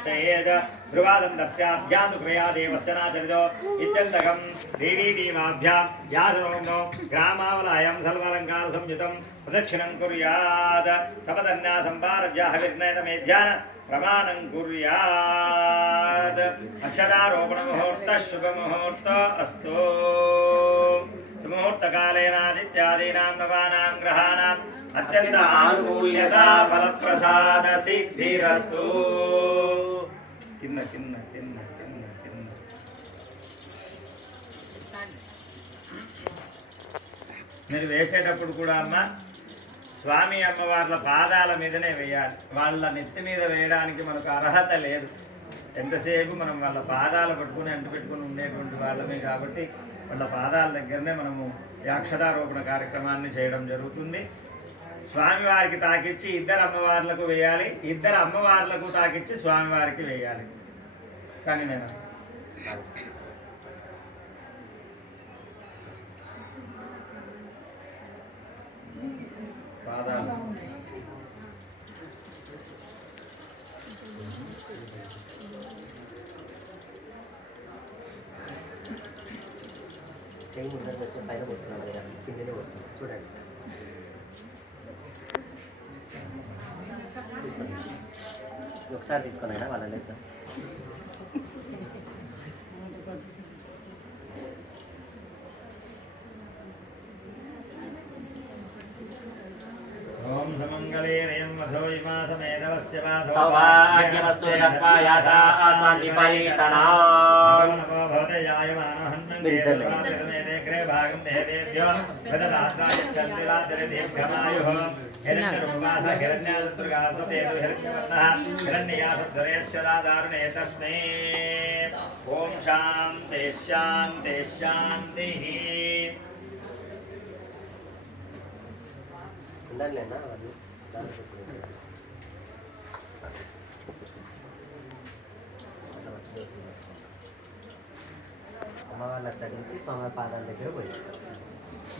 समर्चयेत् ध्रुवादं दर्श्याध्यानुक्रियादेवस्य नाचरितो इत्यन्तकं देवीमाभ्यां याजनोम्नो ग्रामावलायं सर्वालङ्कारसंयुतं प्रदक्षिणं कुर्यात् सपदन्या सम्पारज्य हविर्नयनमेध्यान प्रमाणं कुर्यात् अक्षतारोपणमुहूर्तः शुभमुहूर्तः अस्तु सुमुहूर्तकालेनादित्यादीनां नवानां ग्रहाणाम् अत्यंत आनुकूल्यता फलप्रसाद सिद्धिरस्तु किन्न किन्न किन्न किन्न किन्न మీరు వేసేటప్పుడు కూడా అమ్మ స్వామి అమ్మవార్ల పాదాల మీదనే వేయాలి. వాళ్ళ నెత్తి మీద వేయడానికి మనకు అర్హత లేదు. ఎంతసేపు మనం వాళ్ళ పాదాలు పట్టుకుని అంటుపెట్టుకుని ఉండేటువంటి వాళ్ళమే కాబట్టి వాళ్ళ పాదాల దగ్గరనే మనము అక్షతారోపణ కార్యక్రమాన్ని చేయడం జరుగుతుంది. స్వామివారికి తాకిచ్చి ఇద్దరు అమ్మవార్లకు వేయాలి, ఇద్దరు అమ్మవార్లకు తాకిచ్చి స్వామివారికి వేయాలి. కానీ నేను పాదాలు చేయి ముందరికి వచ్చి పైన వస్తున్నాడు కదా, కిందనే వస్తుంది చూడండి. ఒకసారి తీసుకున్నాయినా వాళ్ళని అయితే ఓం సమంగళేరయం వధో ఇమా సమేధవస్య వాధో సౌభాగ్యవస్తు దత్వా యాతా ఆత్మాని పరితనా నమో భవతయాయమానహన్నం దేవే భాగం దేవేభ్యో వదదాత్రాయచ్చందిలాదరిదీర్ఘమాయుః హిరణ్యరూపాస హిరణ్యాదుర్గాసతేజు హిరణ్యవర్ణః హిరణ్యయాసుధరేశ్వరాదారుణే తస్మై ఓం శాంతి శాంతి శాంతిః. ఉండాలేనా వాళ్ళు అమ్మ వాళ్ళకి తగ్గించి స్వామి పాదాల దగ్గర పోయి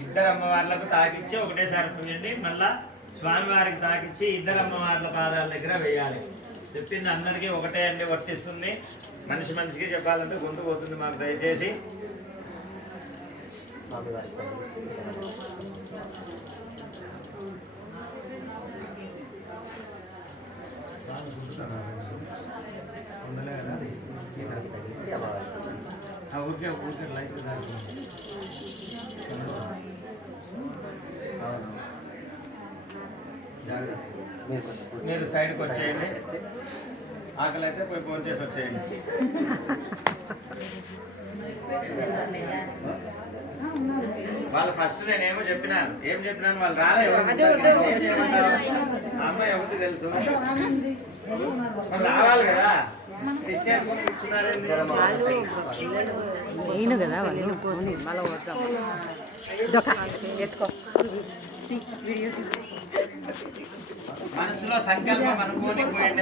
ఇద్దరు అమ్మవార్లకు తాకిచ్చి ఒకటేసారి పోయండి. మళ్ళా స్వామివారికి తాకిచ్చి ఇద్దరు అమ్మవార్ల పాదాల దగ్గర వేయాలి. చెప్పింది అందరికీ ఒకటే అండి, వర్తిస్తుంది. మనిషి మనిషికి చెప్పాలంటే గొంతు పోతుంది మాకు. దయచేసి స్వామివారికి తగ్గించి తగ్గించి అమ్మవారికి ఊరికే ఊరికే లైట్ మీరు సైడ్కి వచ్చేయండి. ఆకలి అయితే పోయి ఫోన్ చేసి వచ్చేయండి. వాళ్ళు ఫస్ట్ నేనేమో చెప్పినాను, ఏం చెప్పినాను వాళ్ళు రాలేదు. అమ్మాయి ఎవరికి తెలుసు, వాళ్ళు రావాలి కదా. నేను కదా వాళ్ళు మళ్ళీ వద్దాం ఎత్తుకో మనసులో సంకల్పం అనుకోని పోయింది.